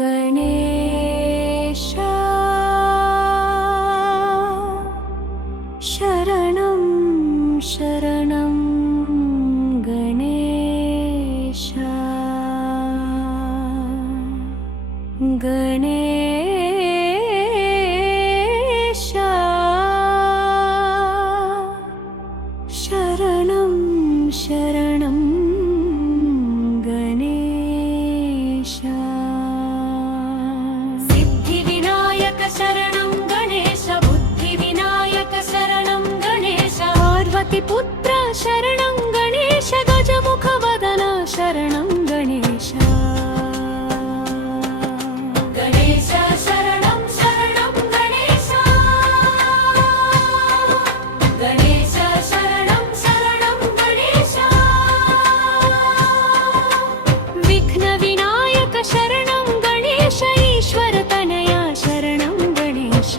गणेश शरणं शरणं गणेश गणेश शरणं शरणं गणेश सिद्धिविनायक शरणं गणेश बुद्धिविनायक शरणं गणेश पार्वतीपुत्र शरणं गणेश गजमुखवदन शरणं गणेश गणेश शरणं शरणं गणेश गणेश शरणं शरणं गणेश विघ्नविनायक शरणं गणेश ईश्वरतनया शरणं गणेश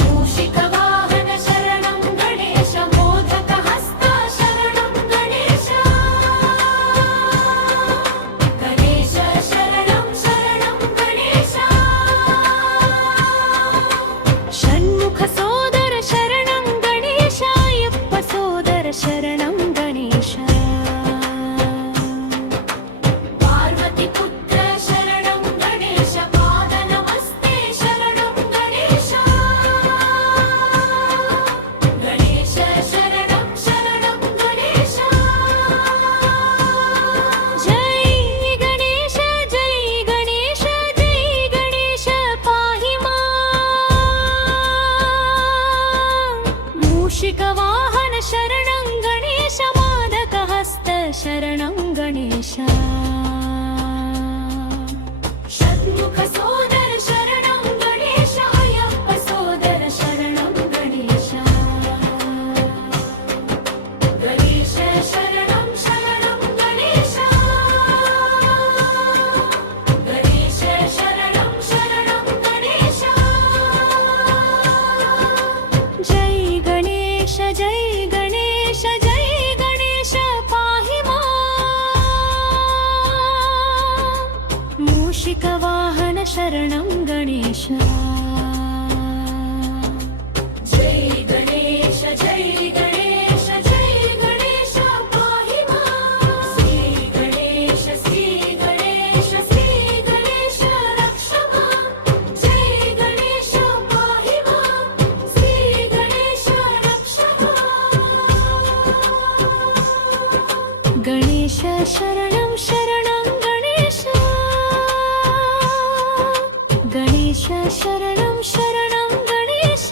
मूषिकवाहन शरणं गणेश मोदकहस्त शरणं गणेश गणेश शरणं शरणं गणेश षण्मुख सोदर शरणं गणेश अय्यप्प सोदर शरणं गणेश पार्वतीपुत्र शरणं गणेश पादनमस्ते शरणं गणेश गणेश शरणं शरणं गणेश जय गणेश जय गणेश जय गणेश पाहि मां मूषिकवाहन शरणं गणेश मोदकहस्त शरणं गणेश षण्मुख सोदर शरणं गणेश अय्यप्प सोदर शरणं गणेश गणेश शरणं शरणं गणेश गणेश शरणं शरणं गणेश जय गणेश जय गणेश जय गणेश पाहि मां मूषिकवाहन शरणं गणेश जय गणेश जय गणेश जय गणेश पाहि मां श्री गणेश रक्ष मां जय गणेश पाहि मां श्री गणेश रक्ष मां गणेश शरणं शरणं गणेश गणेश शरणं शरणं गणेश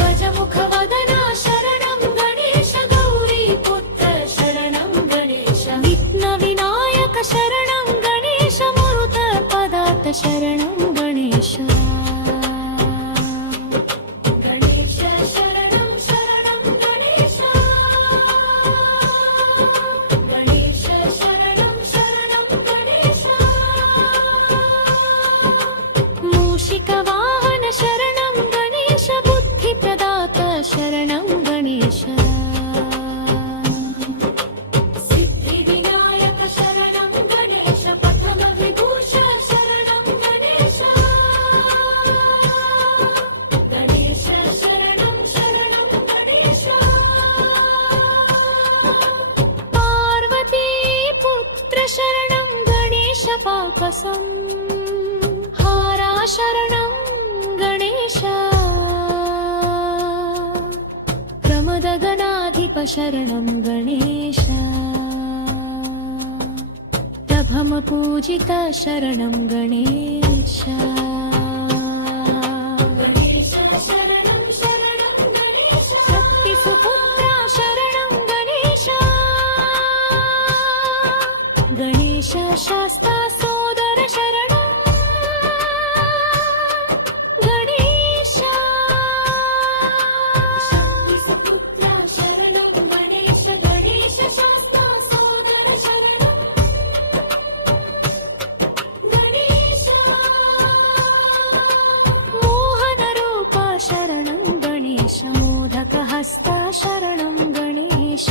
गजमुखवदन शरणं गणेश गौरीपुत्र शरणं गणेश विघ्नविनायक शरणं गणेश मरुतपदात् शरणं गणेश गणेश शरणं शरणं गणेश गणेश शरणं शरणं गणेश मूषिकवाहन शरणं गणेश बुद्धिप्रदात शरणं गणेश सिद्धिविनायक शरणं गणेश प्रथमविभूष शरणं गणेश गणेश शरणं शरणं गणेश पार्वतीपुत्र शरणं गणेश पाकसं हारा शरणं गणेश प्रमदगणाधिप शरणं गणेश प्रभमपूजित शरणं गणेश गणेश शरणं शरणं गणेश शक्तिसुपुत्र शरणं गणेश गणेश शास्ता सोदर शरणं गणेश शक्तिसुपुत्र शरणं गणेश गणेश शास्ता सोदर शरणं गणेश मोहनरूप शरणं गणेश मोदकहस्त शरणं गणेश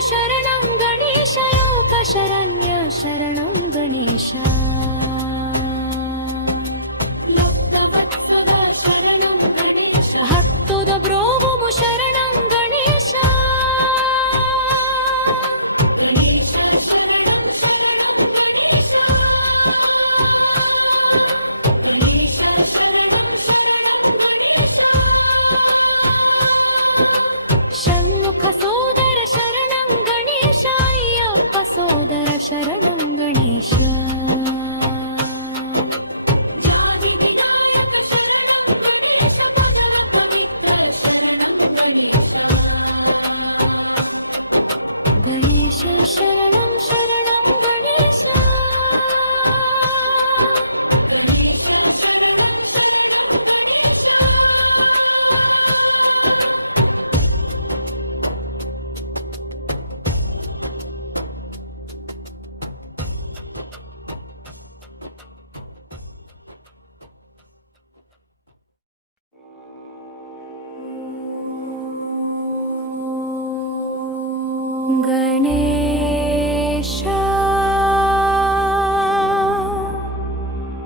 शरणं गणेश लोकशरण्य शरणं गणेश लुप्तवत्सद शरणं गणेश हत्तुद ब्रोवुमु शरणं गणेश गणेश शरणं शरणं गणेश गणेश शरणं शरणं गणेश षण्मुख सोदर शरणं गणेश अय्यप्प सोदर शरणं गणेश जालि विनायक शरणं गणेश पदर पवित्र शरणं गणेश गणेश शरणं शरणं गणेश गणेश शरणं शरणं गणेश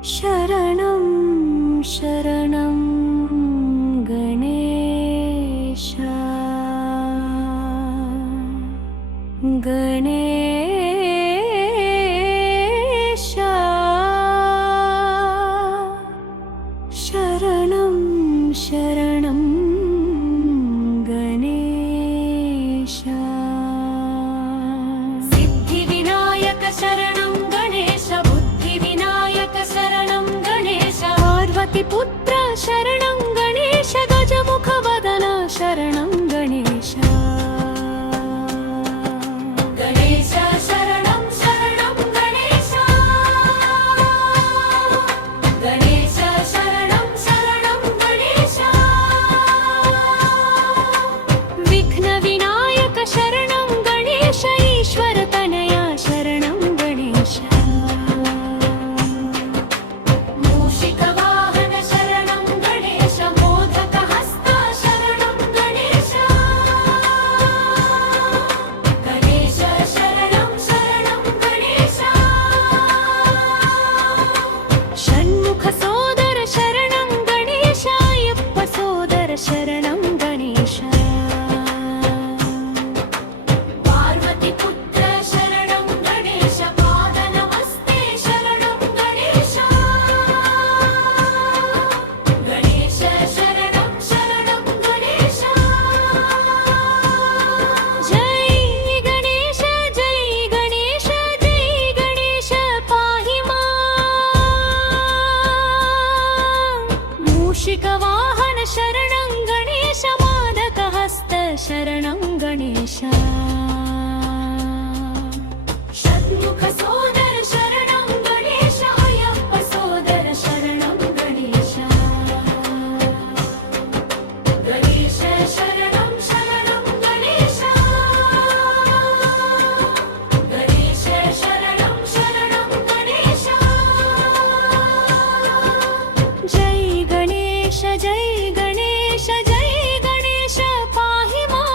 गणेश शरणं शरणं गणेश गणेश शरणं शरणं गणेश सिद्धिविनायक शरणं गणेश बुद्धिविनायक शरणं गणेश पार्वतीपुत्र शरणं गणेश गजमुखवदन शरणं गणेश गणेश शरणं शरणं गणेश गणेश शरणं शरणं गणेश विघ्नविनायक शरणं गणेश ईश्वरतनया शरणं गणेश मूषिकवाहन शरणं गणेश मोदकहस्त शरणं गणेश गणेश शरणं शरणं गणेश षण्मुख सोदर शरणं गणेश अय्यप्प सोदर शरणं गणेश पार्वतीपुत्र शरणं गणेश पादनमस्ते शरणं गणेश गणेश शरणं शरणं गणेश जय गणेश जय गणेश जय गणेश पाहि मां मूषिकवाहन शरणं गणेश मोदकहस्त शरणं गणेश षण्मुख सोदर शरणं गणेश अय्यप्प सोदर शरणं गणेश गणेश शरणं शरणं गणेश गणेश शरणं शरणं गणेश जय गणेश जय गणेश जय गणेश पाहि मां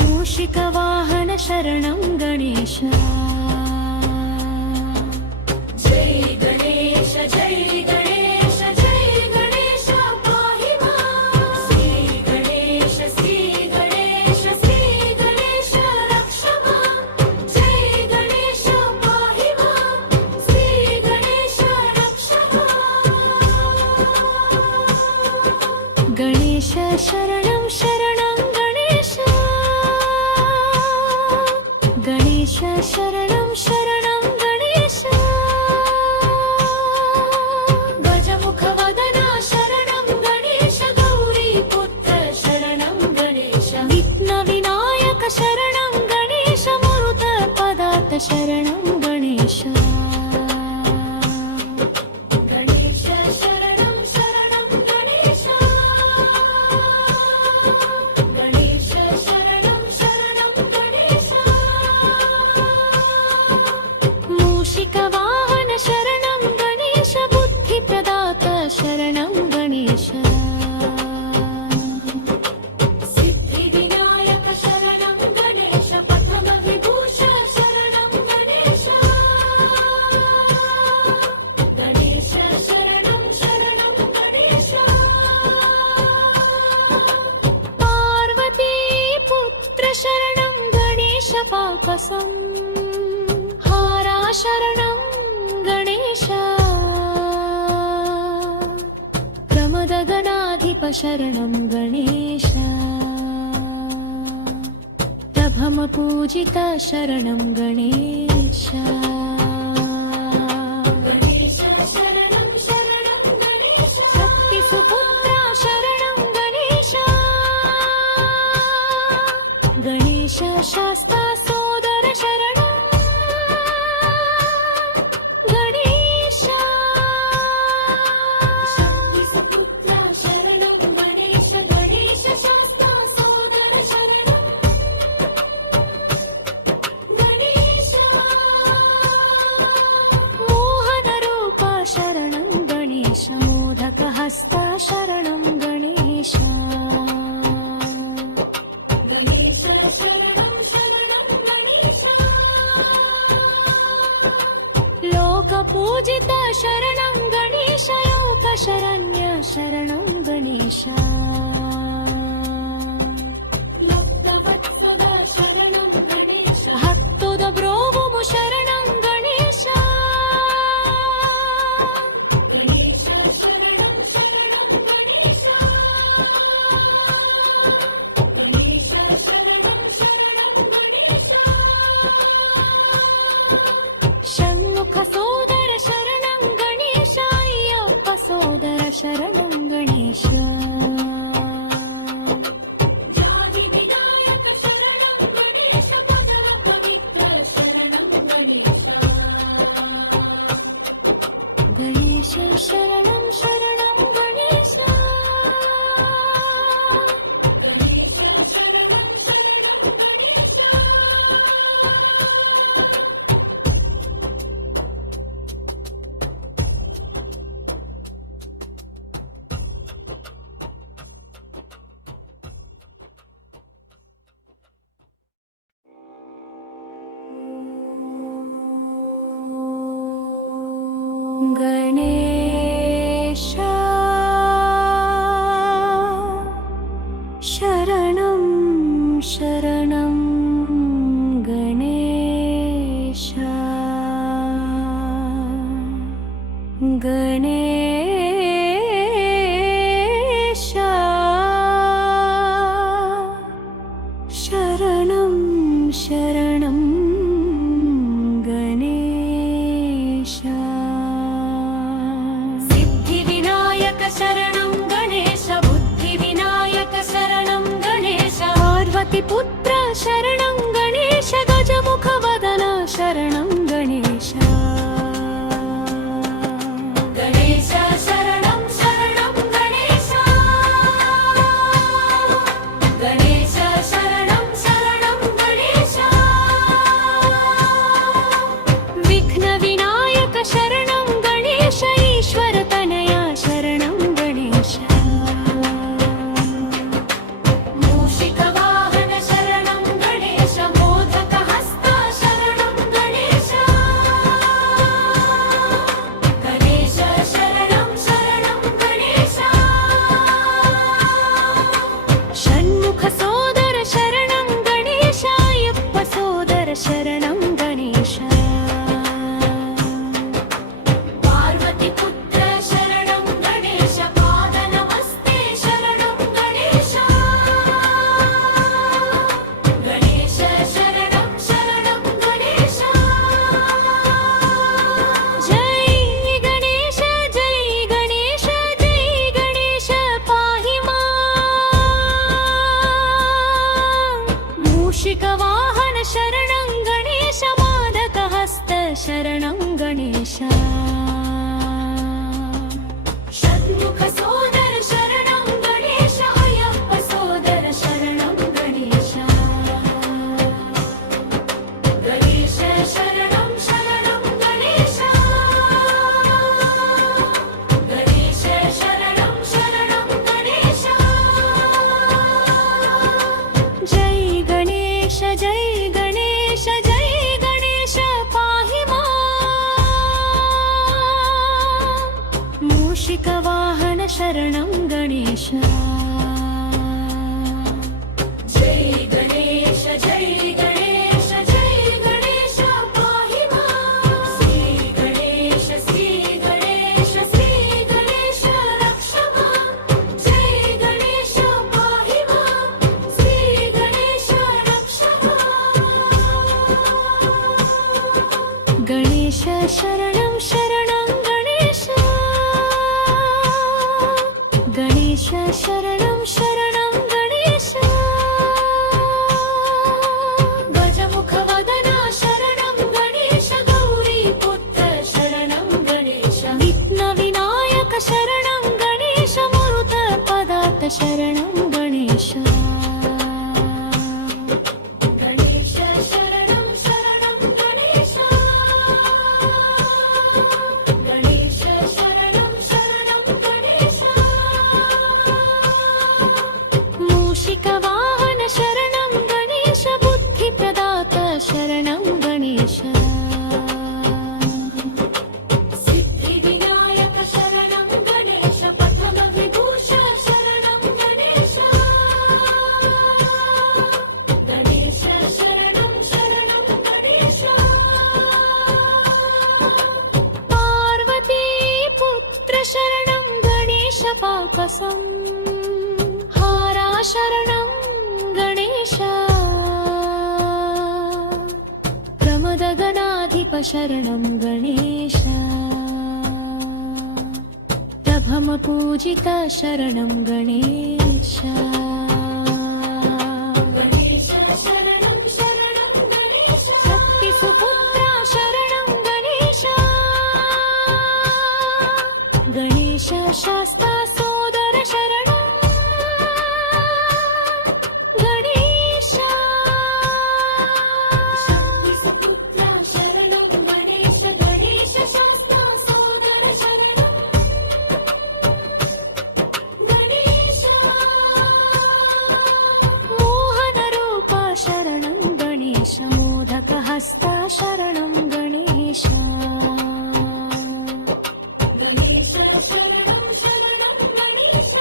मूषिकवाहन शरणं गणेश जय गणेश जय गणेश जय गणेश पाहि मां श्री गणेश श्री गणेश श्री गणेश रक्ष मां जय गणेश पाहि मां श्री गणेश रक्ष मां गणेश शरणं शरणं गणेश गणेश शरणं शरणं गणेश गजमुखवदना शरणं गणेश गौरीपुत्र शरणं गणेश विघ्नविनायक शरणं गणेश मरुतपदात् शरणं गणेश गणेश शरणं शरणं गणेश गणेश शरणं शरणं गणेश मूषिकवाहन शरणं गणेश बुद्धिप्रदात शरणं गणेश सिद्धिविनायक शरणं गणेश पाकसं हारा शरणं गणेश प्रमदगणाधिप शरणं गणेश प्रभमपूजित शरणं गणेश गणेश शरणं शरणं गणेश शक्तिसुपुत्र शरणं गणेश गणेश शास्ता सोदर शरणं गणेश शक्तिसुपुत्र शरणं गणेश गणेश शास्ता सोदर शरणं गणेश मोहनरूप शरणं गणेश मोदकहस्ता शरणं गणेश गणेश शरणं शरणं गणेश लोकपूजित शरणं गणेश लोकशरण्य शरणं गणेश लुप्तवत्सद शरणं गणेश भक्तुद ब्रोवुमु शरणं गणेश गणेश शरणं शरणं गणेश गणेश शरणं शरणं गणेश षण्मुख सोदर शरणं गणेश अय्यप्प सोदर शरणं गणेश जाति विनायक शरणं गणेश पदर पवित्र शरणं गणेश गणेश शरणं शरणं गणेश गणेश शरणं शरणं गणेश गणेश शरणं शरणं गणेश गणेश शरणं शरणं गणेश सिद्धिविनायक शरणं गणेश बुद्धिविनायक शरणं गणेश पार्वतीपुत्र शरणं गणेश गजमुखवदन शरणं गणेश गणेश शरणं शरणं गणेश गणेश शरणं शरणं गणेश विघ्नविनायक शरणं गणेश ईश्वरतनया शरणं गणेश मूषिकवाहन शरणं गणेश मोदकहस्ता शरणं गणेश गणेश शरणं शरणं गणेश षण्मुख सोदर शरणं गणेश अय्यप्प सोदर शरणं गणेश पार्वतीपुत्र शरणं गणेश पादनमस्ते शरणं गणेश गणेश शरणं शरणं गणेश जय गणेश जय गणेश जय गणेश पाहि मां मूषिकवाहन शरणं गणेश मोदकहस्त शरणं गणेश षण्मुख सोदर शरणं गणेश अय्यप्प सोदर शरणं गणेश गणेश शरणं शरणं गणेश गणेश शरणं शरणं गणेश जय गणेश जय गणेश जय गणेश पाहि मां गणेश शरणं शरणं गणेश गणेश शरणं शरणं गणेश गजमुखवदना शरणं गणेश गौरीपुत्र शरणं गणेश विघ्नविनायक शरणं गणेश मरुतपदात् शरणं गणेश गणेश शरणं शरणं गणेश गणेश शरणं शरणं गणेश मूषिकवाहन शरणं गणेश बुद्धिप्रदात शरणं गणेश सिद्धिविनायक शरणं गणेश पथमविभूष शरणं गणेश गणेश शरणं शरणं गणेश पार्वतीपुत्र शरणं गणेश पाकसं हारा शरणं गणेश प्रमदगणाधिप शरणं गणेश प्रभमपूजित शरणं गणेश गणेश शरणं शरणं गणेश शक्तिसुपुत्र शरणं गणेश गणेश शास्ता सोदर शरणं गणेश शक्तिसुपुत्र शरणं गणेश गणेश शास्ता सोदर शरणं गणेश मोहनरूप शरणं गणेश मोदकहस्ता शरणं गणेश गणेश शरणं शरणं गणेश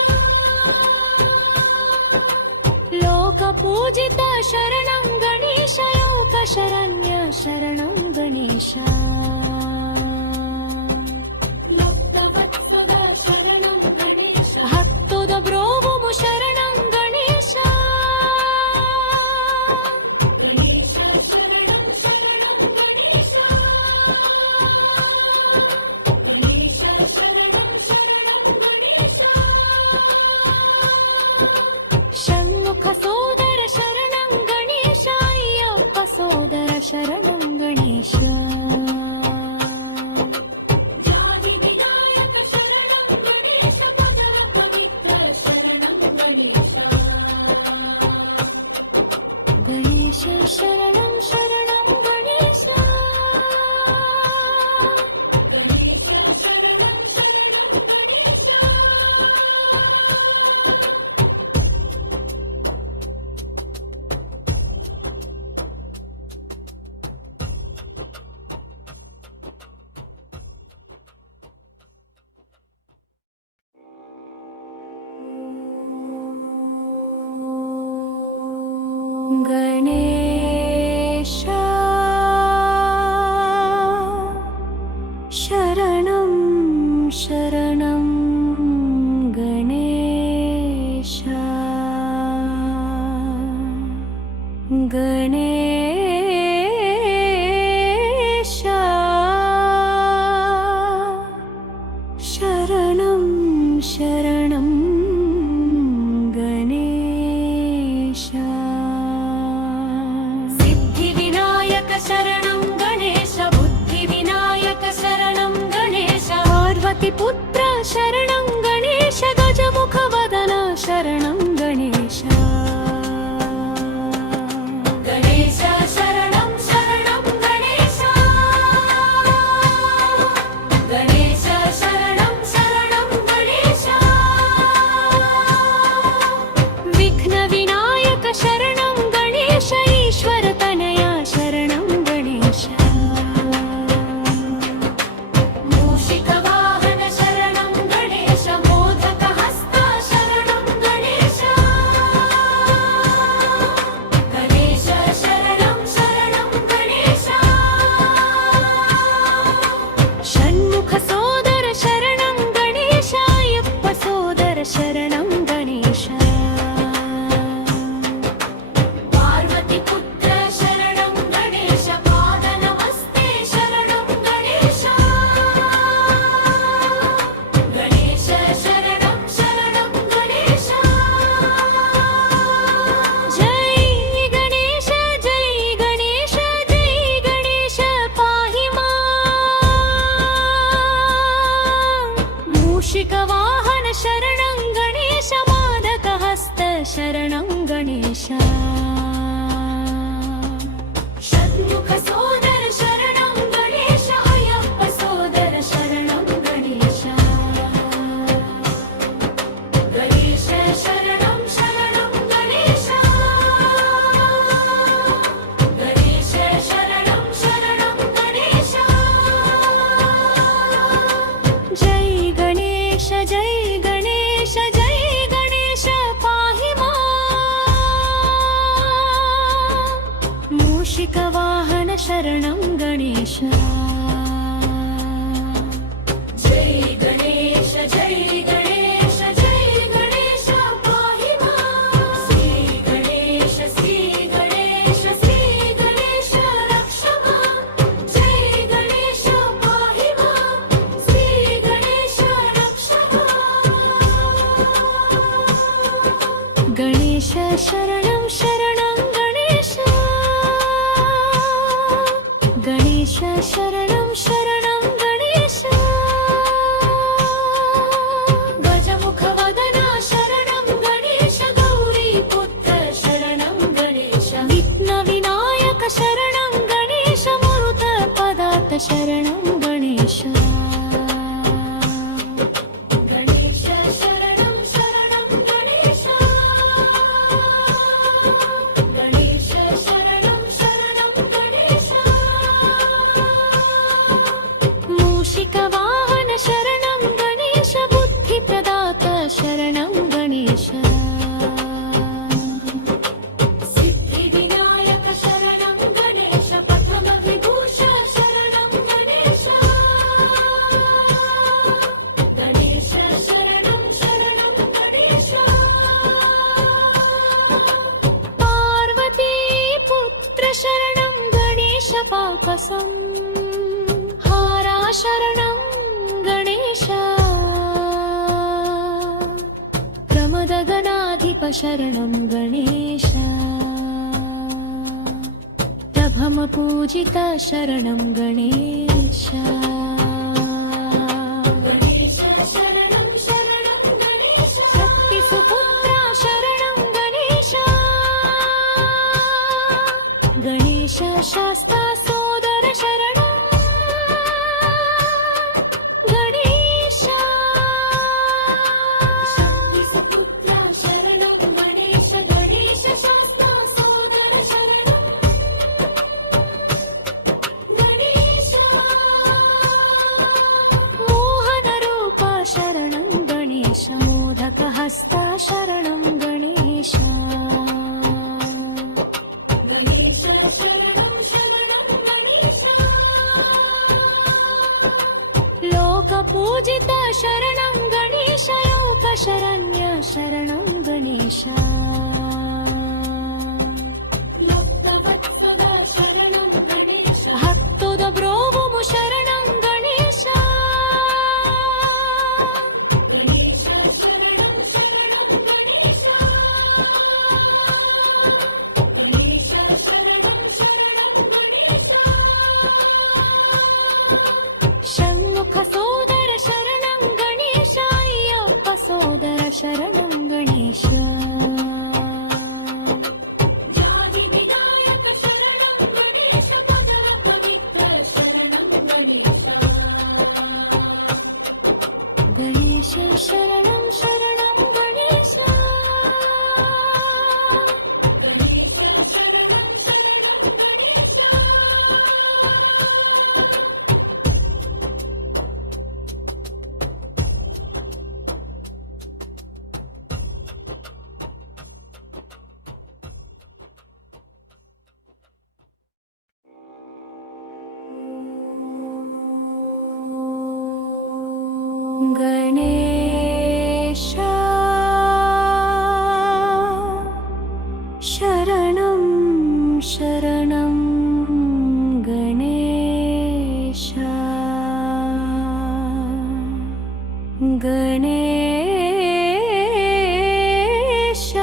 लोकपूजित शरणं गणेश लोकशरण्य शरणं गणेश लुप्तवत्सद शरणं गणेश भक्तोदब्रोवुमु शरणं गणेश गणेश शरणं शरणं गणेश गणेश शरणं शरणं गणेश षण्मुख सोदर शरणं गणेश अय्यप्प सोदर शरणं गणेश जालिविनायक शरणं गणेश पवित्र शरणं गणेश गणेश शरणं शरणं गणेश गणेश शरणं शरणं गणेश गणेश शरणं शरणं गणेश गणेश शरणं शरणं गणेश सिद्धिविनायक शरणं गणेश बुद्धिविनायक शरणं गणेश पार्वतीपुत्र शरणं गणेश गजमुखवदन शरणं गणेश गणेश शरणं शरणं गणेश गणेश शरणं शरणं गणेश विघ्नविनायक शरणं गणेश ईश्वरतनया शरणं गणेश मूषिकवाहन शरणं गणेश मूषिकवाहन शरणं गणेश जय गणेश जय गणेश जय गणेश पाहि मां श्री गणेश रक्ष मां जय गणेश पाहि मां श्री गणेश रक्ष मां गणेश शरणं शरणं गणेश गणेश शरणं शरणं गणेश गजमुखवदना शरणं गणेश गौरीपुत्र शरणं गणेश विघ्नविनायक शरणं गणेश मरुतपदात् शरणं गणेश गणेश शरणं शरणं गणेश गणेश शरणं शरणं गणेश मूषिकवाहन शरणं गणेश बुद्धिप्रदात शरणं गणेश सिद्धिविनायक शरणं गणेश पद्मविभूष शरणं गणेश गणेश शरणं शरणं गणेश पार्वती पुत्र शरणं गणेश पाकसम् हारा शरणं गणेश प्रमदगणाधिप शरणं गणेश प्रभमपूजित शरणं गणेश गणेश शरणं शरणं गणेश शक्तिसुपुत्र शरणं गणेश गणेश शास्ता सोदर शरणं गणेश शक्तिसुपुत्र शरणं गणेश गणेश शास्ता सोदर शरणं गणेश मोहनरूप शरणं गणेश मोदकहस्ता शरणं गणेश गणेश शरणं शरणं गणेश लोकपूजित शरणं गणेश लोकशरण्य शरणं गणेश भक्तवत्सल शरणं गणेश भक्तोदब्रोवुमु शरणं गणेश गणेश शरणं शरणं गणेश गणेश शरणं शरणं गणेश षण्मुख सोदर शरणं गणेश अय्यप्प सोदर शरणं गणेश जादिविनायक शरणं गणेश पवित्र शरणं गणेश गणेश शरणं शरणं गणेश गणेश शरणं शरणं गणेश गणेश शरणं शरणं गणेश गणेश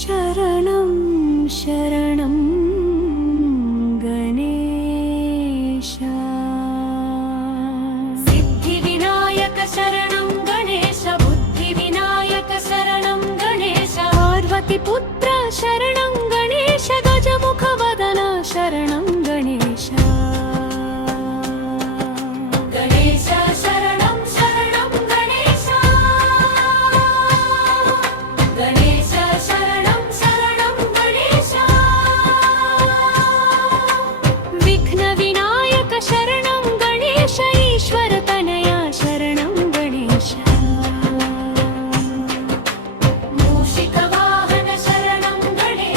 शरणं शरणं गणेश सिद्धिविनायक शरणं गणेश बुद्धिविनायक शरणं गणेश पार्वतीपुत्र शरणं गणेश गजमुखवदन शरणं गणेश गणेश शरणं शरणं गणेश गणेश शरणं शरणं गणेश विघ्नविनायक शरणं गणेश ईश्वरतनया शरणं गणेश मूषिकवाहन शरणं गणेश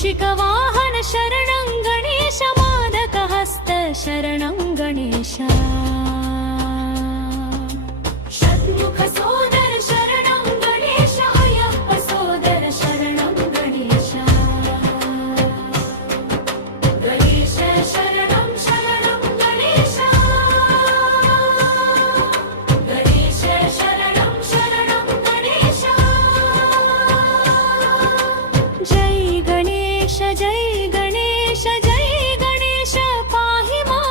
मूषिकवाहन शरणं गणेश मादकहस्त शरणं गणेश षण्मुख सोदर शरणं गणेश अय्यप्प सोदर शरणं गणेश गणेश शरणं शरणं गणेश गणेश शरणं शरणं गणेश जय गणेश जय गणेश जय गणेश पाहि मां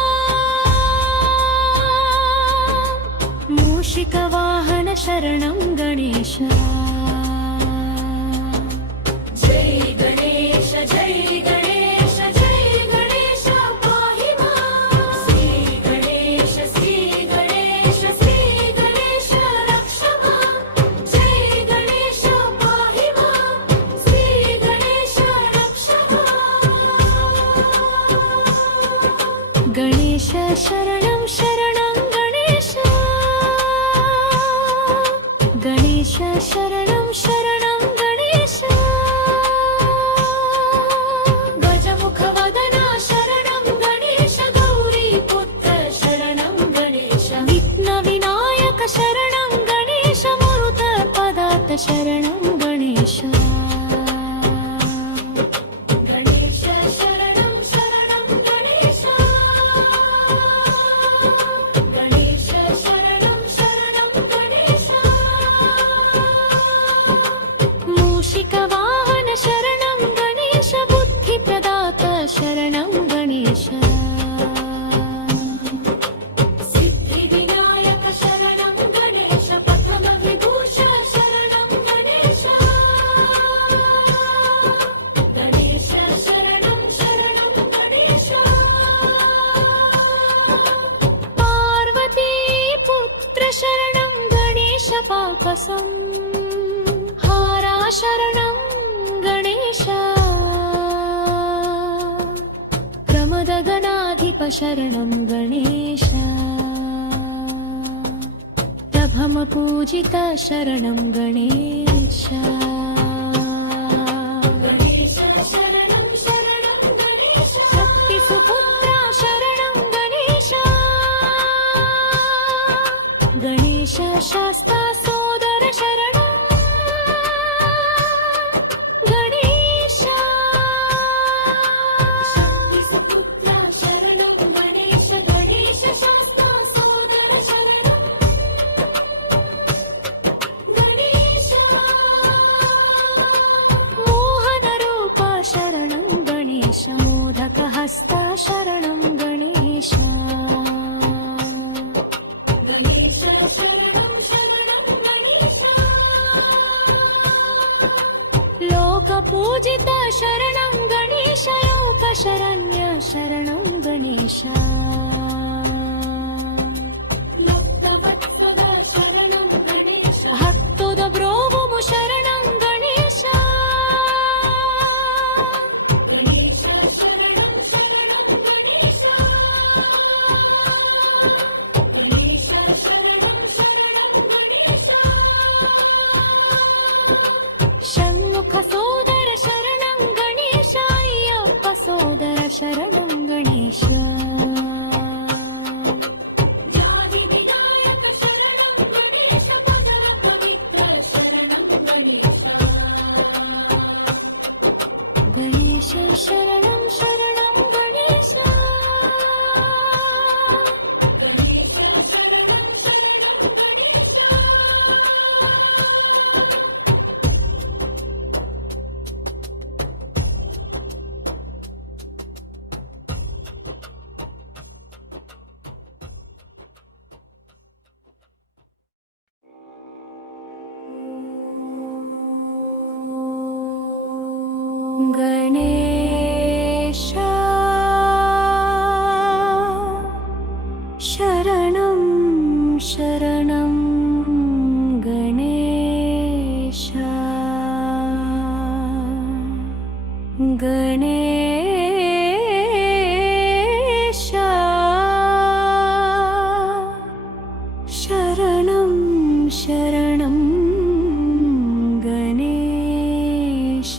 मूषिकवाहन शरणं गणेश जय गणेश जय गणेश जय गणेश पाहि मां श्री गणेश रक्ष मां जय गणेश पाहि मां श्री गणेश रक्ष मां गणेश शरणं शरणं गणेश गणेश शरणं शरणं गणेश गजमुखवदना शरणं गणेश गौरीपुत्र शरणं गणेश विघ्नविनायक शरणं गणेश मरुतपदात् शरणं गणेश गणेश शरणं शरणं गणेश गणेश शरणं शरणं गणेश मूषिकवाहन शरणं गणेश बुद्धिप्रदात शरणं गणेश सिद्धिविनायक शरणं गणेश पथमविभूष शरणं गणेश गणेश शरणं शरणं गणेश पार्वती पुत्र शरणं गणेश पापसं हारा शरणं गणेश प्रमदगणाधिप शरणं गणेश प्रभमपूजित शरणं गणेश गणेश शरणं शरणं गणेश शक्तिसुपुत्र शरणं गणेश गणेश शास्ता सोदर शरणं गणेश शक्तिसुपुत्र शरणं गणेश गणेश शास्ता सोदर शरणं गणेश मोहनरूप शरणं गणेश मोदकहस्त शरणं गणेश गणेश शरणं शरणं गणेश लोकपूजित शरणं गणेश लोकशरण्य शरणं गणेश लुप्तवत्सद शरणं गणेश हत्तुदब्रोवुमु शरणं गणेश गणेश शरणं शरणं गणेश गणेश शरणं शरणं गणेश षण्मुख सोदर शरणं गणेश अय्यप्प सोदर शरणं गणेश जादिविनायक शरणं गणेश पवित्र शरणं गणेश गणेश शरणं शरणं गणेश गणेश शरणं शरणं गणेश गणेश शरणं शरणं गणेश गणेश शरणं शरणं गणेश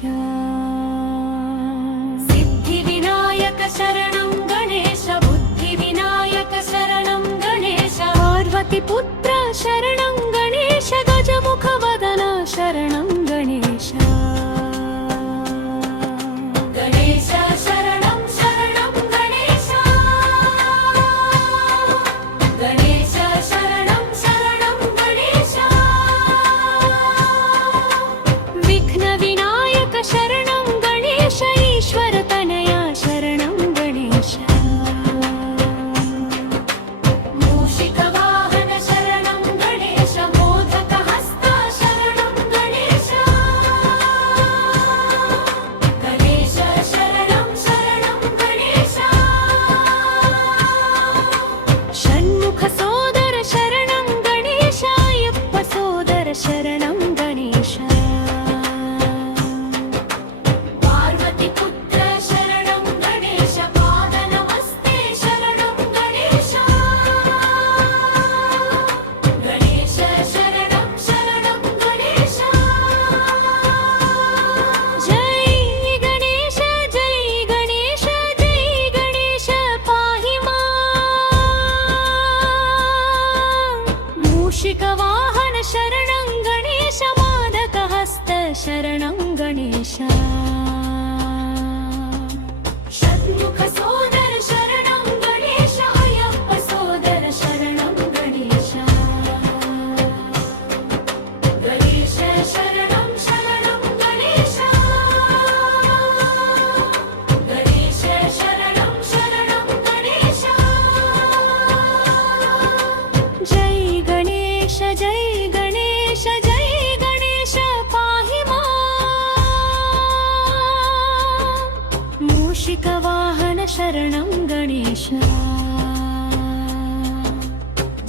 मूषिकवाहन शरणं गणेश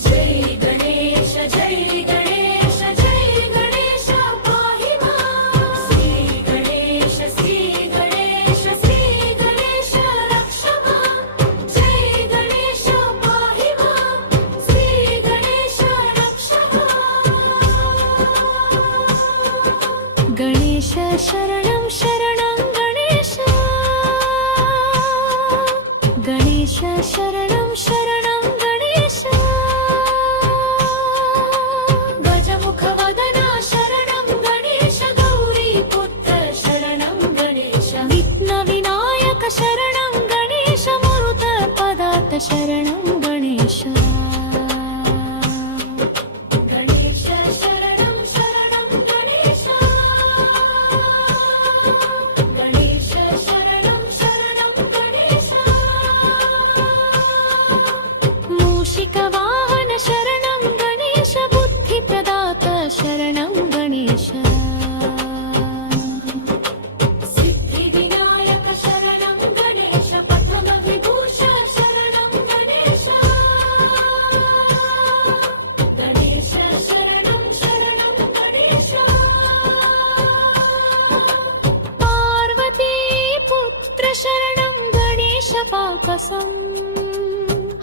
जय गणेश जय गणेश जय गणेश पाहि मां श्री गणेश श्री गणेश श्री गणेश रक्ष मां जय गणेश पाहि मां श्री गणेश रक्ष मां गणेश शरणं शरणं गणेश गणेश शरणं शरणं गणेश गजमुखवदना शरणं गणेश गौरीपुत्र शरणं गणेश विघ्नविनायक शरणं गणेश मरुतपदात् शरणं गणेश गणेश शरणं शरणं गणेश गणेश शरणं शरणं गणेश मूषिकवाहन शरणं गणेश बुद्धिप्रदात शरणं गणेश सिद्धिविनायक शरणं गणेश पथगविभूष शरणं गणेश गणेश शरणं शरणं गणेश पार्वतीपुत्र शरणं गणेश पाकसम्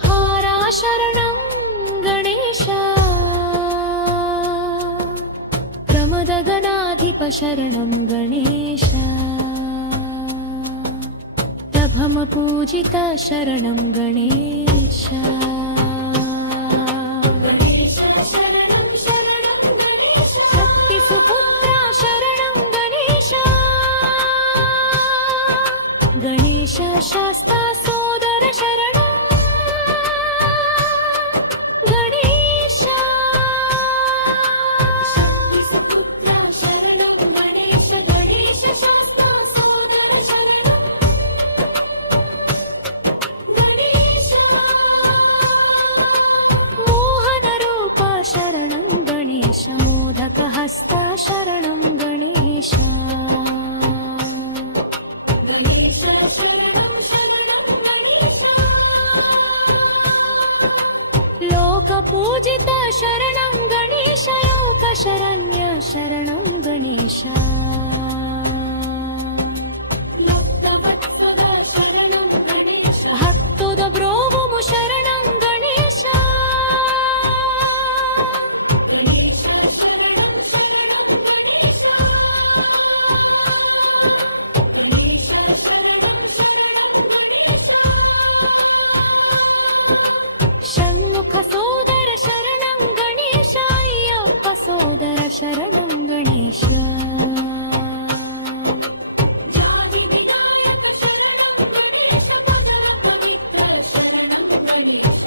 हारा शरणं गणेश प्रमदगणाधिप शरणं गणेश प्रभमपूजित शरणं गणेश गणेश शरणं शरणं गणेश शक्तिसुपुत्र शरणं गणेश गणेश शास्ता सोदर शरणं गणेश शक्तिसुपुत्र शरणं गणेश गणेश शास्ता सोदर शरणं गणेश मोहनरूप शरणं गणेश मोदकहस्ता शरणं गणेश गणेश शरणं शरणं गणेश लोकपूजित शरणं गणेश लोकशरण्य शरणं गणेश लब्धवत्सल शरणं गणेश भक्तोदब्रोवुमु शरणं गणेश गणेश शरणं शरणं गणेश गणेश शरणं शरणं गणेश षण्मुख सोदर शरणं गणेश अय्यप्प सोदर शरणं गणेश जातिविनायक शरणं गणेश पवित्र शरणं गणेश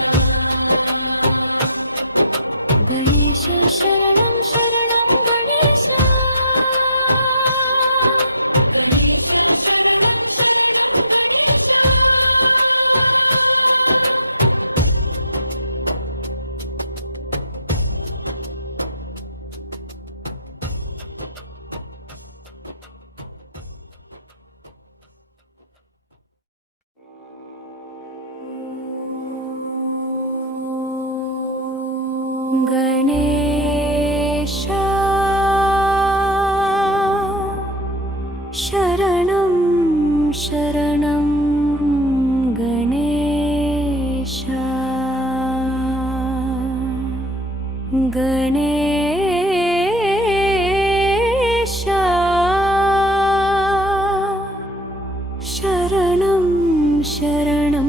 गणेश शरणं शरणं गणेश गणेश शरणं शरणं गणेश गणेश शरणं शरणं गणेश गणेश शरणं शरणं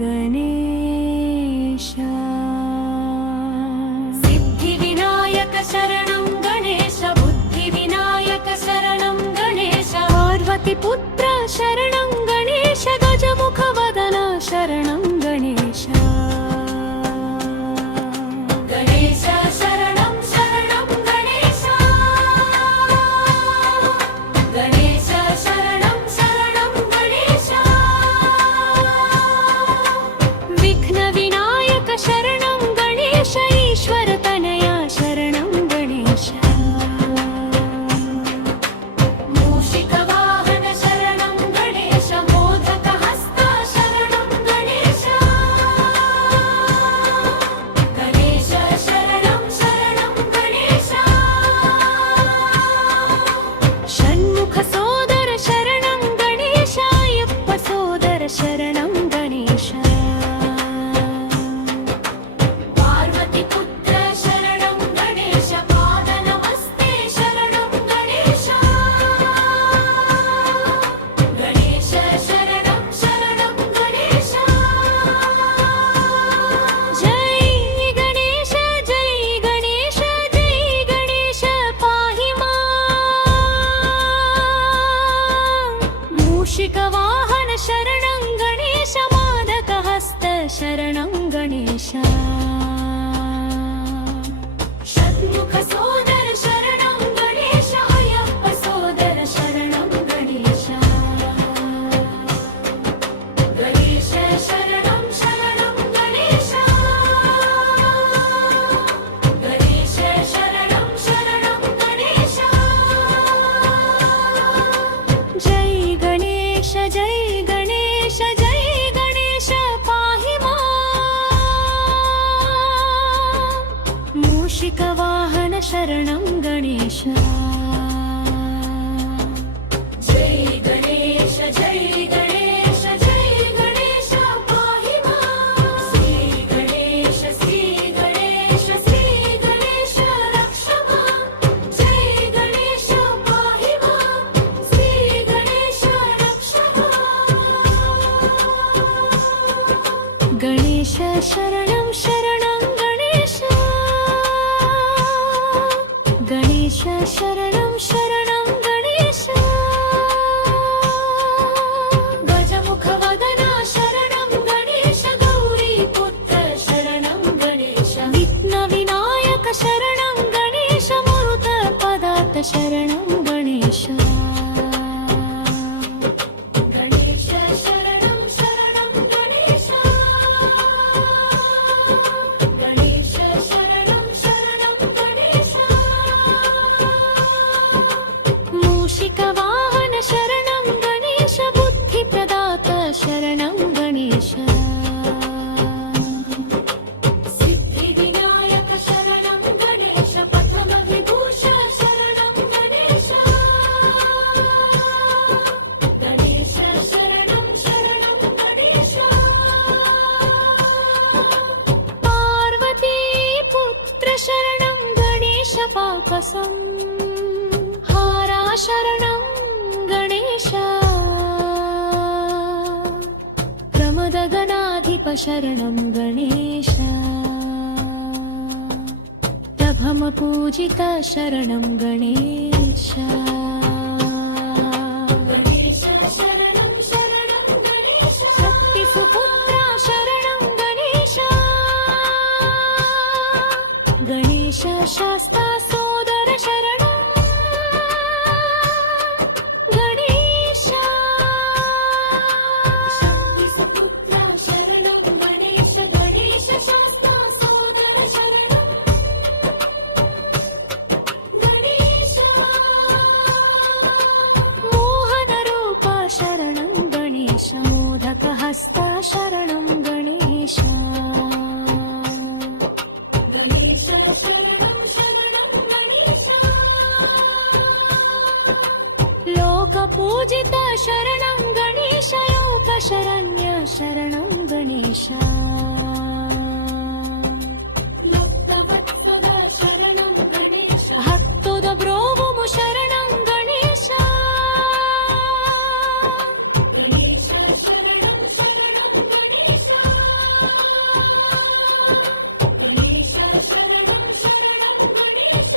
गणेश सिद्धिविनायक शरणं गणेश बुद्धिविनायक शरणं गणेश पार्वतीपुत्र शरणं गणेश गजमुखवदन शरणं गणेश गणेश शरणं शरणं गणेश गणेश शरणं शरणं गणेश विघ्नविनायक शरणं गणेश ईश्वरतनया शरणं गणेश मूषिकवाहन शरणं गणेश मूषिकवाहन शरणं गणेश मादकहस्त शरणं गणेश षण्मुख सोदर शरणं गणेश अय्यप्प सोदर शरणं गणेश गणेश शरणं शरणं गणेश गणेश शरणं शरणं गणेश जय गणेश जय गणेश जय गणेश पाहि मां मूषिकवाहन शरणं गणेश जय गणेश जय गणेश जय गणेश पाहि मां श्री गणेश रक्ष मां जय गणेश पाहि मां श्री गणेश रक्ष मां गणेश शरणं शरणं गणेश गणेश शरणं शरणं गणेश गजमुखवदना शरणं गणेश गौरीपुत्र शरणं गणेश विघ्नविनायक शरणं गणेश मरुतपदात् शरणं गणेश गणेश शरणं शरणं गणेश गणेश शरणं शरणं गणेश मूषिकवाहन शरणं गणेश बुद्धिप्रदात शरणं गणेश सिद्धिविनायक शरणं गणेश पथमविभूष शरणं गणेश गणेश शरणं शरणं गणेश पार्वती पुत्र शरणं गणेश पाकसं हारा शरणं गणेश प्रमदगणाधिप शरणं गणेश प्रभमपूजित शरणं गणेश गणेश शरणं शरणं गणेश शक्तिसुपुत्र शरणं गणेश गणेश शास्ता सोदर शरणं गणेश शक्तिसुपुत्र शरणं गणेश गणेश शास्ता सोदर शरणं गणेश मोहनरूप शरणं गणेश मोदकहस्त शरणं गणेश गणेश शरणं शरणं गणेश लोकपूजित शरणं गणेश लोकशरण्य शरणं गणेश लुप्तवत्सल शरणं गणेश हत्तुदब्रोवुमु शरणं गणेश गणेश शरणं शरणं गणेश गणेश शरणं शरणं गणेश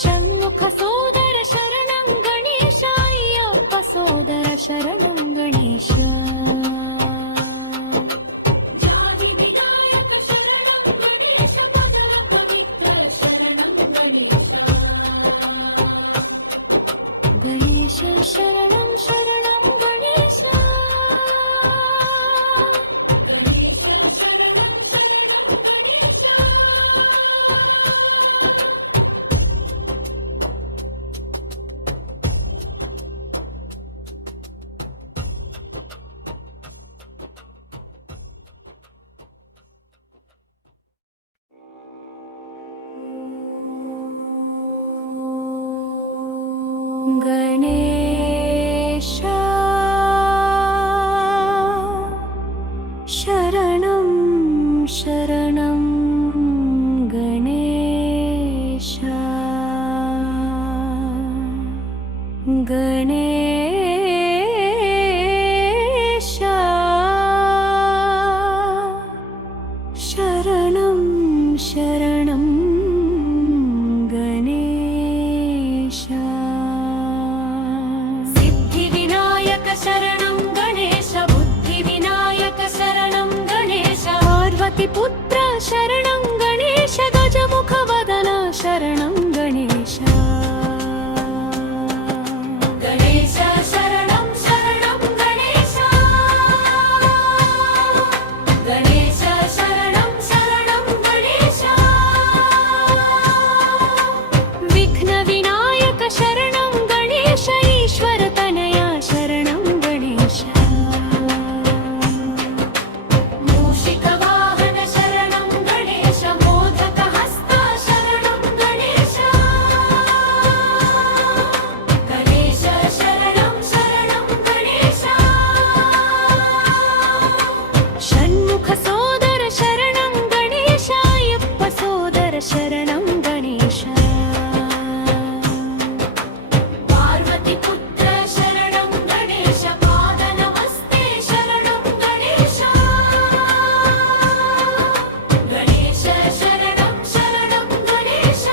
षण्मुख सोदर शरणं गणेश अय्यप्प सोदर शरणं गणेश जातिविनायक शरणं गणेश पवित्र शरणं गणेश गणेश शरणं शरणं गणेश गणेश शरणं शरणं गणेश गणेश शरणं शरणं गणेश गणेश शरणं शरणं गणेश शरणं गणेश गजमुखवदन शरणं गणेश गणेश शरणं शरणं गणेश गणेश शरणं शरणं गणेश विघ्नविनायक शरणं गणेश ईश्वरतनया शरणं गणेश मूषिकवाहन शरणं गणेश मोदकहस्त शरणं गणेश गणेश शरणं शरणं गणेश षण्मुख सोदर शरणं गणेश अय्यप्प सोदर शरणं गणेश पार्वतीपुत्र शरणं गणेश पादनमस्ते शरणं गणेश गणेश शरणं शरणं गणेश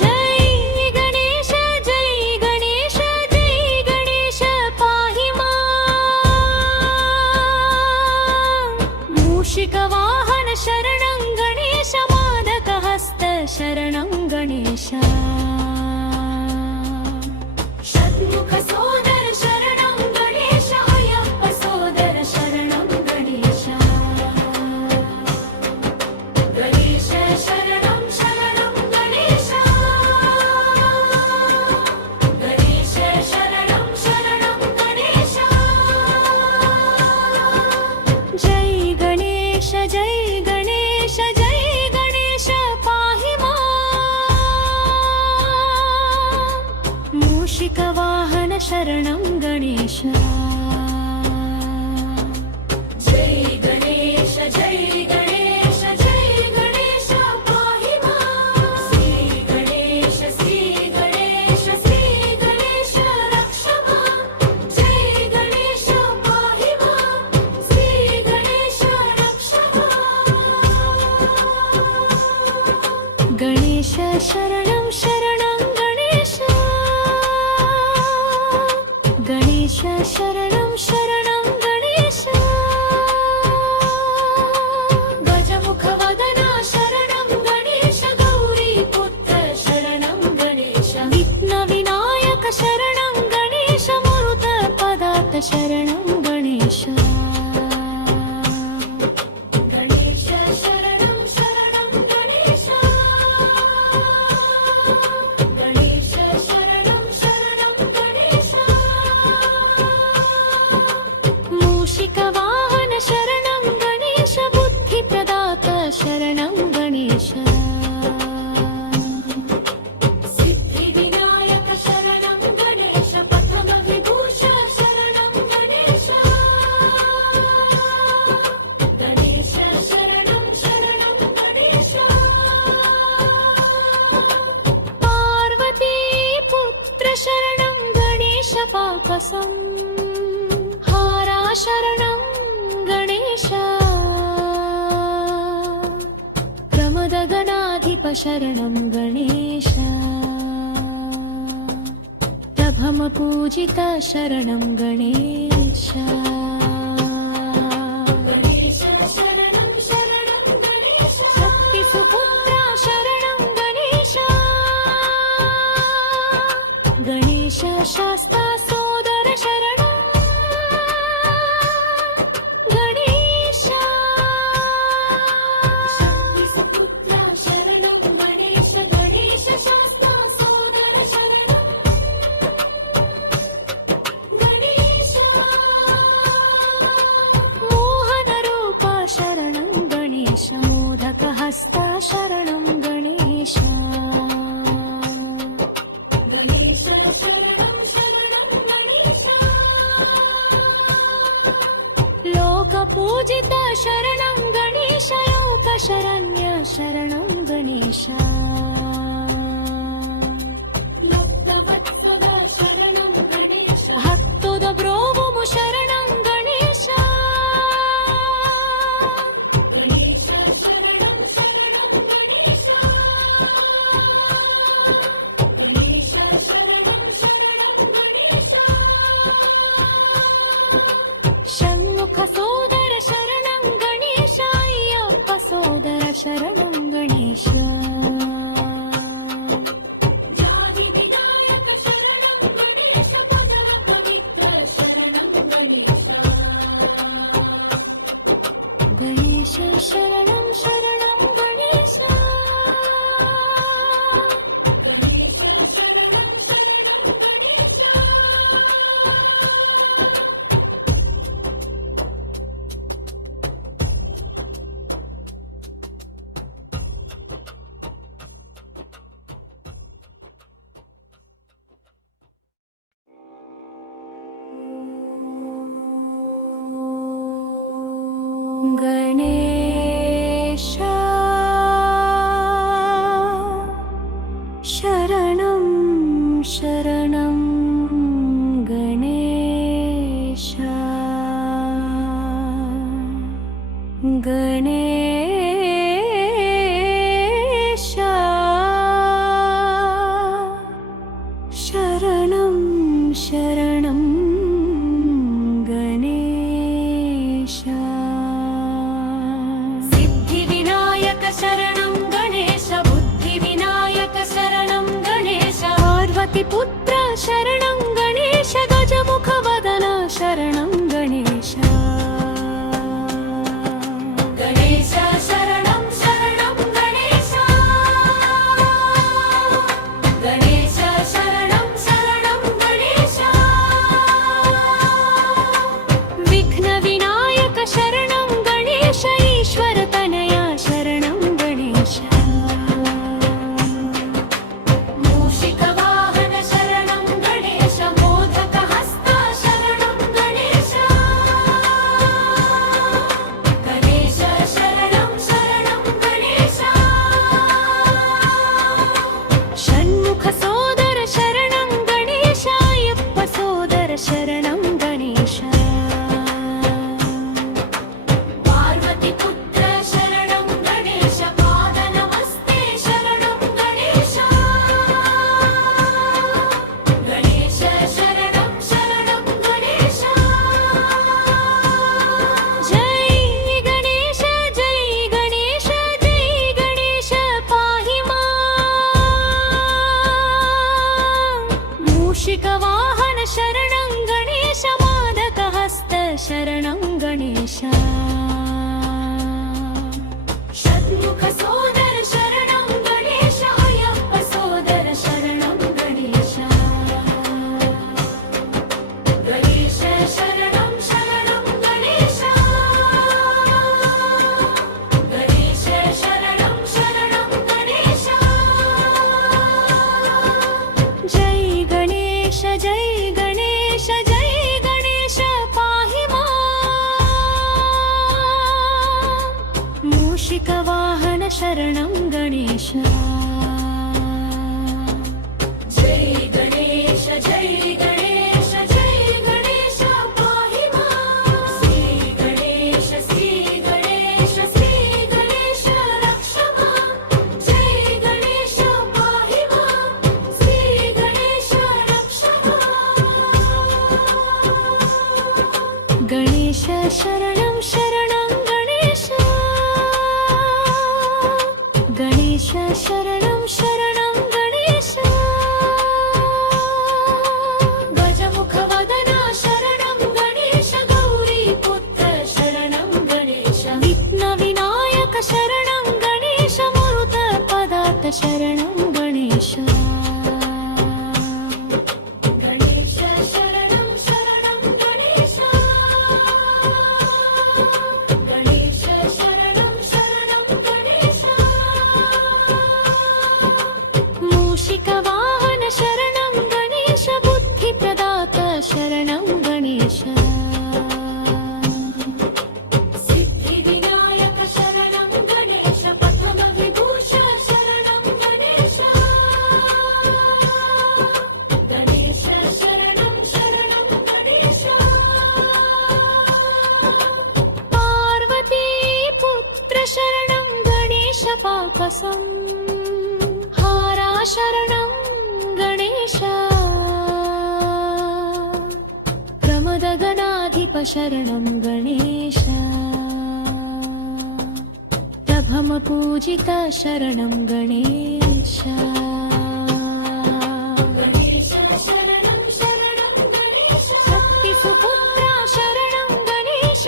जय गणेश जय गणेश जय गणेश पाहि मां मूषिकवाहन शरणं गणेश मोदकहस्त शरणं गणेश षण्मुख सोदर शरणं गणेश अय्यप्प सोदर शरणं गणेश गणेश शरणं शरणं गणेश गणेश शरणं शरणं गणेश जय गणेश जय गणेश जय गणेश पाहि मां मूषिकवाहन शरणं गणेश जय गणेश जय गणेश जय गणेश पाहि मां श्री गणेश रक्ष मां जय गणेश पाहि मां श्री गणेश रक्ष मां गणेश शरणं शरणं गणेश गणेश शरणं शरणं गणेश गजमुखवदन शरणं गणेश गौरीपुत्र शरणं गणेश विघ्नविनायक शरणं गणेश मरुतपदात् शरणं गणेश गणेश शरणं शरणं गणेश गणेश शरणं शरणं गणेश मूषिकवाहन शरणं गणेश बुद्धिप्रदात शरणं गणेश सिद्धिविनायक शरणं गणेश पथमविभूष शरणं गणेश गणेश शरणं शरणं गणेश पार्वतीपुत्र शरणं गणेश पाकसं हारा शरणं गणेश प्रमदगणाधिप शरणं गणेश प्रभमपूजित शरणं गणेश गणेश शरणं शरणं गणेश शक्तिसुपुत्र शरणं गणेश गणेश शास्ता सोदर शरणं गणेश शक्तिसुपुत्र शरणं गणेश गणेश शास्ता सोदर शरणं गणेश मोहनरूप शरणं गणेश मोदकहस्त शरणं गणेश गणेश शरणं शरणं गणेश लोकपूजित शरणं गणेश लोकशरण्य शरणं गणेश लब्धवत्सद शरणं गणेश भक्तोदब्रोवुमु शरणं गणेश गणेश शरणं शरणं गणेश गणेश शरणं शरणं गणेश षण्मुख सोदर शरणं गणेश गणेश शरणं शरणं गणेश गणेश शरणं शरणं गणेश गणेश शरणं शरणं गणेश गणेश शरणं शरणं गणेश सिद्धिविनायक शरणं गणेश बुद्धिविनायक शरणं गणेश पार्वतीपुत्र शरणं गणेश गजमुखवदन शरणं गणेश गणेश शरणं शरणं गणेश गणेश शरणं शरणं गणेश विघ्नविनायक शरणं गणेश ईश्वरतनया शरणं गणेश मूषिकवाहन शरणं गणेश मोदकहस्ता शरणं गणेश गणेश शरणं शरणं गणेश षण्मुखसोदर शरणं गणेश अय्यप्प सोदर शरणं गणेश पार्वतीपुत्र शरणं गणेश पादनमस्ते शरणं गणेश गणेश शरणं शरणं गणेश जय गणेश जय गणेश जय गणेश पाहि मां मूषिकवाहन शरणं गणेश मोदकहस्त शरणं गणेश षण्मुखसोदर शरणं गणेश अय्यप्प सोदर शरणं गणेश गणेश शरणं शरणं गणेश गणेश शरणं शरणं गणेश जय गणेश जय गणेश जय गणेश पाहि मां मूषिकवाहन शरणं गणेश जय गणेश जय गणेश जय गणेश पाहि मां श्री गणेश श्री गणेश रक्ष मां जय गणेश पाहि मां श्री गणेश रक्ष मां गणेश शरणं शरणं गणेश गणेश शरणं शरणं गणेश गजमुखवदन शरणं गणेश गौरीपुत्र शरणं गणेश विघ्नविनायक शरणं गणेश मरुतपदात् शरणं गणेश गणेश शरणं शरणं गणेश गणेश शरणं शरणं गणेश मूषिकवाहन शरणं गणेश बुद्धिप्रदात शरणं गणेश सिद्धिविनायक शरणं गणेश पद्मविभूष शरणं गणेश गणेश शरणं शरणं गणेश पार्वतीपुत्र शरणं गणेश पाकसं हारा शरणं गणेश प्रमदगणाधिप शरणं गणेश प्रभमपूजित शरणं गणेश गणेश शरणं शरणं गणेश शक्तिसुपुत्र शरणं गणेश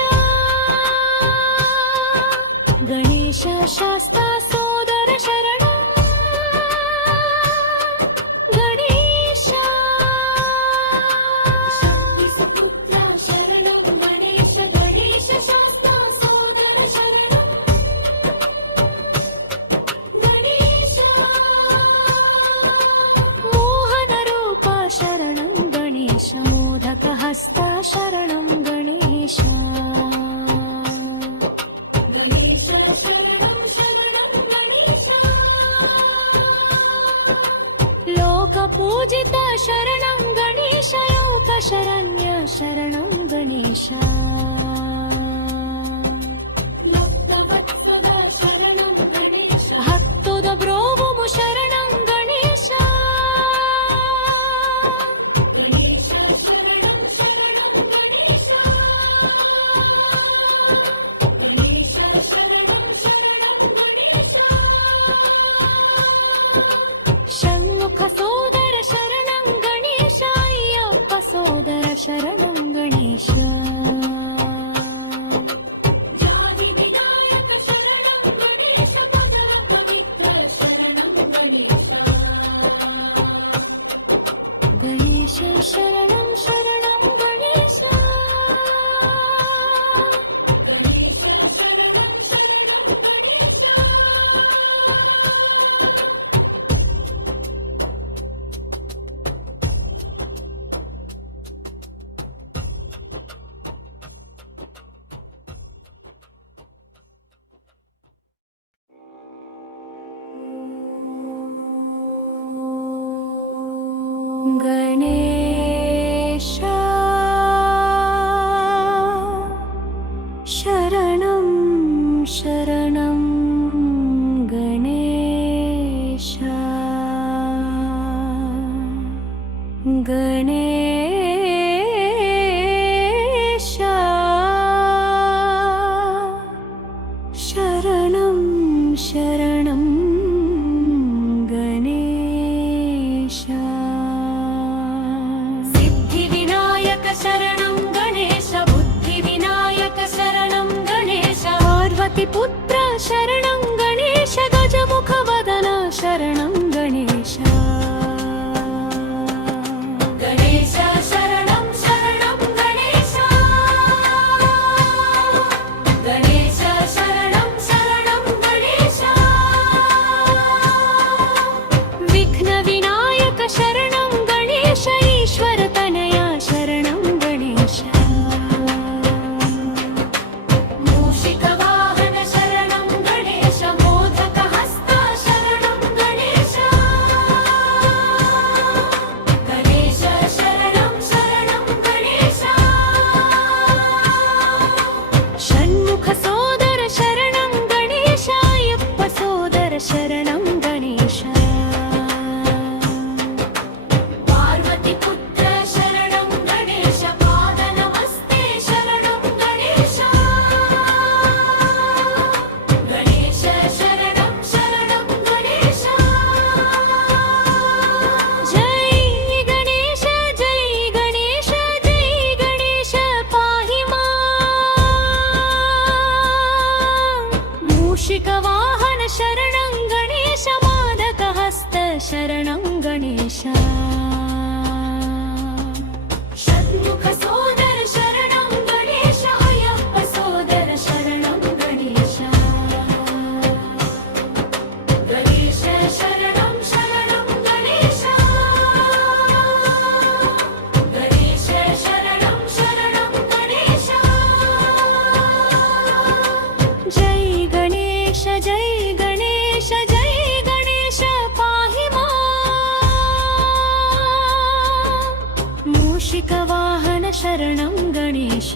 शरणं गणेश गणेश शरणं शरणं गणेश लोकपूजित शरणं गणेश लोकशरण्य शरणं गणेश भक्तवत्सल शरणं गणेश भक्तुद ब्रोवुमु शरणं गणेश गणेश शरणं शरणं गणेश गणेश शरणं शरणं गणेश षण्मुख सोदर शरणं गणेश अय्यप्प सोदर शरणं गणेश आदिविनायक शरणं गणेश पदर पवित्र शरणं गणेश गणेश शरणं शरणं गणेश गणेश शरणं शरणं गणेश गणेश शरणं शरणं गणेश गणेश शरणं शरणं गणेश सिद्धिविनायक शरणं गणेश बुद्धिविनायक शरणं गणेश पार्वतीपुत्र शरणं गणेश गजमुखवदन शरणं गणेश गणेश शरणं शरणं गणेश गणेश शरणं शरणं गणेश विघ्नविनायक शरणं गणेश ईश्वरतनया शरणं गणेश मूषिकवाहन शरणं गणेश मोदकहस्त शरणं गणेश गणेश शरणं शरणं गणेश षण्मुख सोदर शरणं गणेश अय्यप्प सोदर शरणं गणेश पार्वतीपुत्र शरणं गणेश पादनमस्ते शरणं गणेश गणेश शरणं शरणं गणेश जय गणेश जय गणेश जय गणेश पाहि मां मूषिकवाहन शरणं गणेश मोदकहस्त शरणं गणेश षण्मुख सोदर शरणं गणेश अय्यप्प सोदर शरणं गणेश गणेश शरणं शरणं गणेश गणेश शरणं शरणं गणेश जय गणेश जय गणेश जय गणेश पाहि मां मूषिकवाहन शरणं गणेश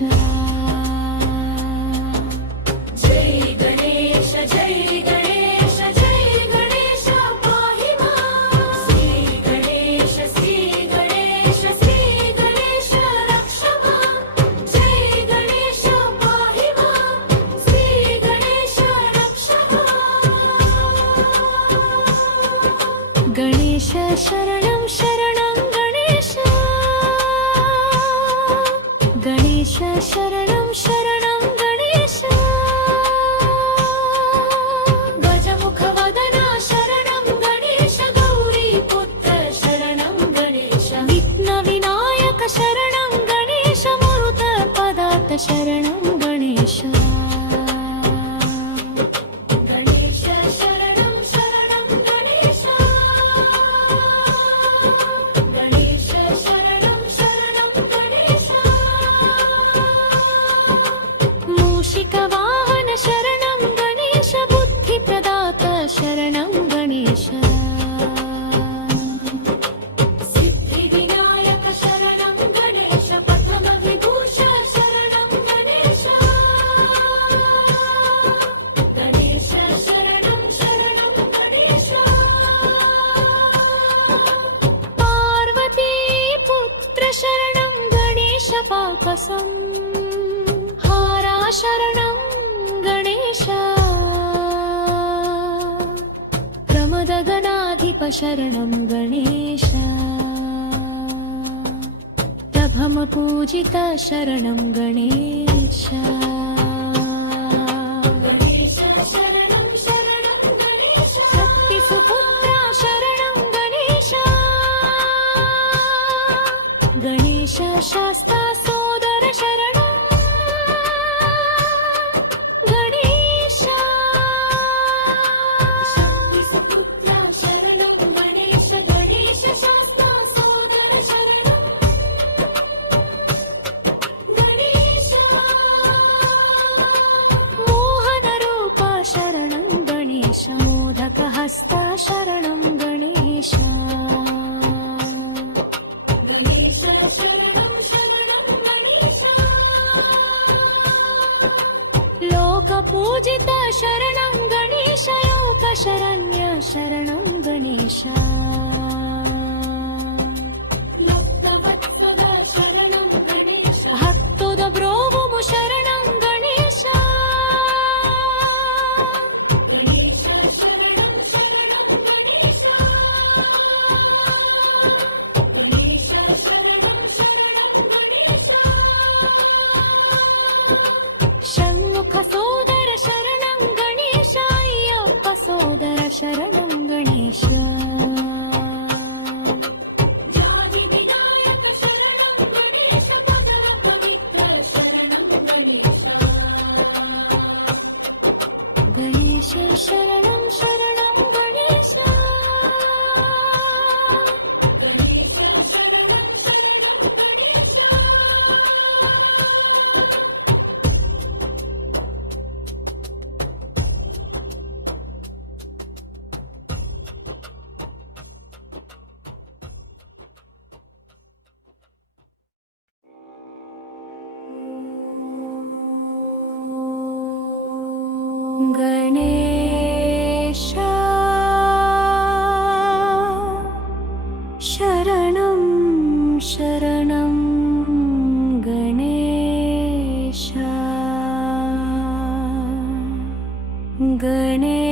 जय गणेश जय गणेश जय गणेश पाहि मां श्री गणेश श्री गणेश श्री गणेश रक्ष मां जय गणेश पाहि मां श्री गणेश रक्ष मां गणेश शरणं शरणं गणेश गणेश शरणं शरणं गणेश गजमुखवदन शरणं गणेश गौरीपुत्र शरणं गणेश विघ्नविनायक शरणं गणेश मरुतपदात् शरणं गणेश गणेश शरणं शरणं गणेश गणेश शरणं शरणं गणेश वासं हारा शरणं गणेश प्रमदगणाधिप शरणं गणेश प्रभमपूजित शरणं गणेश गणेश शरणं शरणं गणेश शक्तिसुपुत्र शरणं गणेश गणेश शास्ता सोदर शरणं गणेश शक्तिसुपुत्र शरणं गणेश गणेश शास्ता सोदर शरणं गणेश मोहनरूप शरणं गणेश मोदकहस्ता शरणं गणेश गणेश शरणं शरणं गणेश लोकपूजित शरणं गणेश लोकशरण्य शरणं गणेश भक्तवत्सल शरणं गणेश भक्तोद ब्रोवुमु शरणं गणेश गणेश शरणं शरणं गणेश गणेश शरणं शरणं गणेश षण्मुख सोदर शरणं गणेश अय्यप्प सोदर शरणं गणेश जालि विनायक शरणं गणेश पगल पवित्र शरणं गणेश गणेश शरणं शरणं गणेश गणेश शरणं शरणं गणेश गणेश शरणं शरणं गणेश गणेश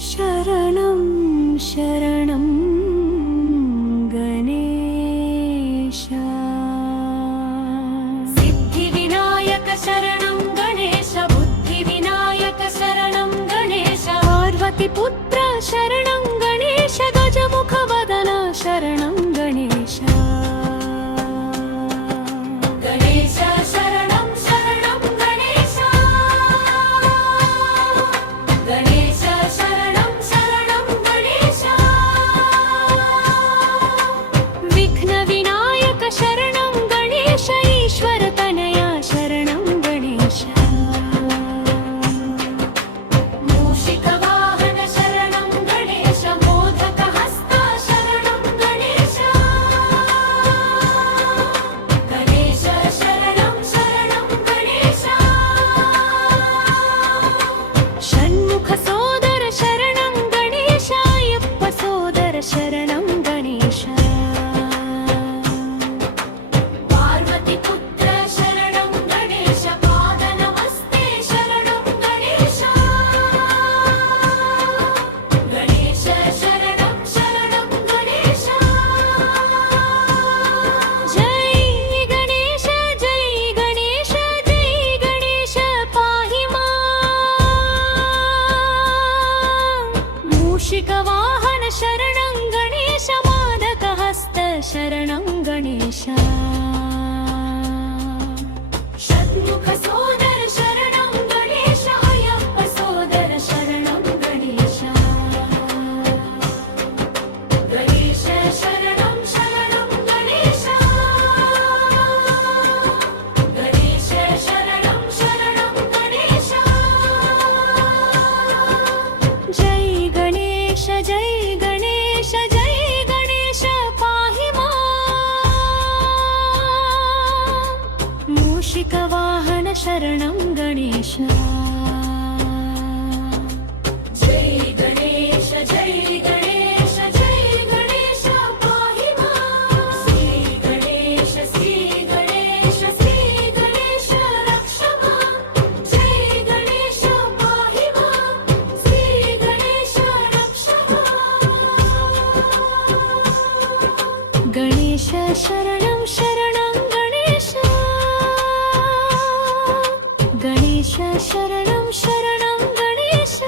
शरणं शरणं गणेश सिद्धिविनायक शरणं गणेश बुद्धिविनायक शरणं गणेश पार्वतीपुत्र शरणं गणेश गजमुखवदन शरणं गणेश गणेश शरणं शरणं गणेश गणेश शरणं शरणं गणेश विघ्नविनायक शरणं गणेश ईश्वरतनया शरणं गणेश मूषिकवाहन शरणं गणेश मोदकहस्ता शरणं गणेश गणेश शरणं शरणं गणेश षण्मुख सोदर शरणं गणेश अय्यप्प सोदर शरणं गणेश पार्वतीपुत्र शरणं गणेश पादनमस्ते शरणं गणेश गणेश शरणं शरणं गणेश जय गणेश जय गणेश जय गणेश पाहि मां मूषिकवाहन शरणं गणेश मोदकहस्त शरणं गणेश षण्मुख सोदर शरणं गणेश अय्यप्प सोदर शरणं गणेश गणेश शरणं शरणं गणेश गणेश शरणं शरणं गणेश जय गणेश जय गणेश शरणं शरणं गणेश गणेश शरणं शरणं गणेश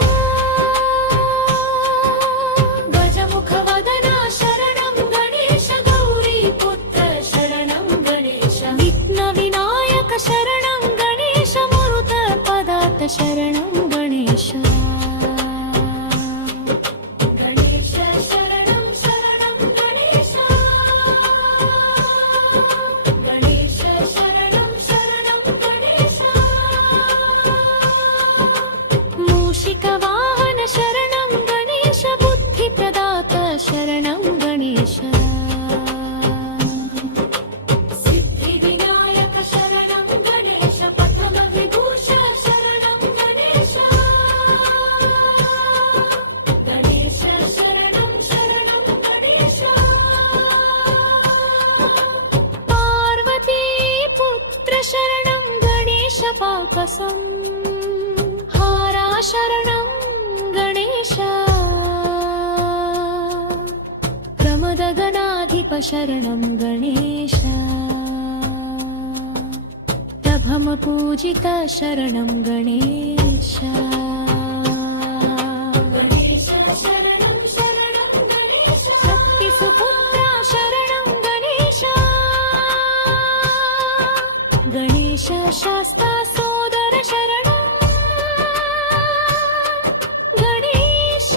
गजमुखवदना शरणं गणेश गौरीपुत्र शरणं गणेश विघ्नविनायक शरणं गणेश मरुतपदात् शरणं गणेश गणेश शरणं शरणं गणेश गणेश शरणं शरणं गणेश मूषिकवाहन शरणं गणेश बुद्धिप्रदात शरणं गणेश सिद्धिविनायक शरणं गणेश पथमविभूष शरणं गणेश गणेश शरणं शरणं गणेश पार्वती पुत्र शरणं गणेश पाकसं हारा शरणं गणेश प्रमदगणाधिप शरणं गणेश प्रभमपूजित शरणं गणेश गणेश शरणं शरणं गणेश शक्तिसुपुत्रा शरणं गणेश गणेश शास्ता सोदर शरणं गणेश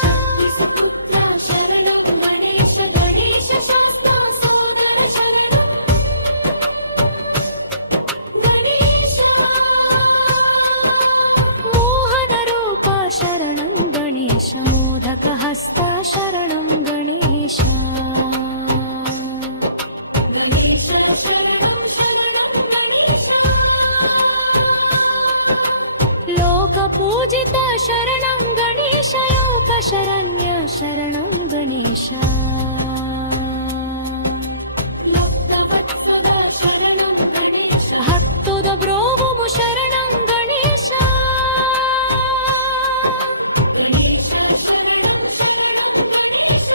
शक्तिसुपुत्रा शरणं गणेश गणेश शास्ता सोदर शरणं गणेश मोहनरूप शरणं गणेश मोदकहस्ता शरणं गणेश गणेश शरणं शरणं गणेश लोकपूजित शरणं गणेश लोकशरण्य शरणं गणेश लब्धवत्सद शरणं गणेश भक्तोदब्रोवुमु शरणं गणेश गणेश शरणं शरणं गणेश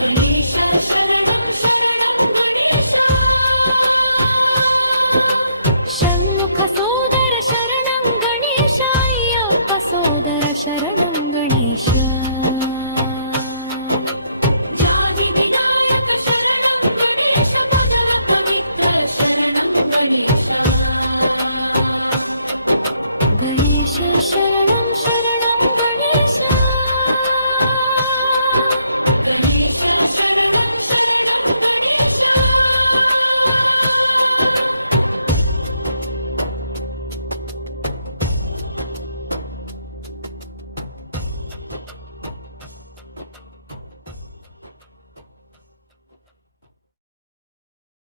गणेश शरणं शरणं गणेश षण्मुख सोदर शरणं गणेश अय्यप्प सोदर शरणं गणेश जादिविनायक शरणं गणेश पदपवित्र शरणं गणेश गणेश शरणं शरणं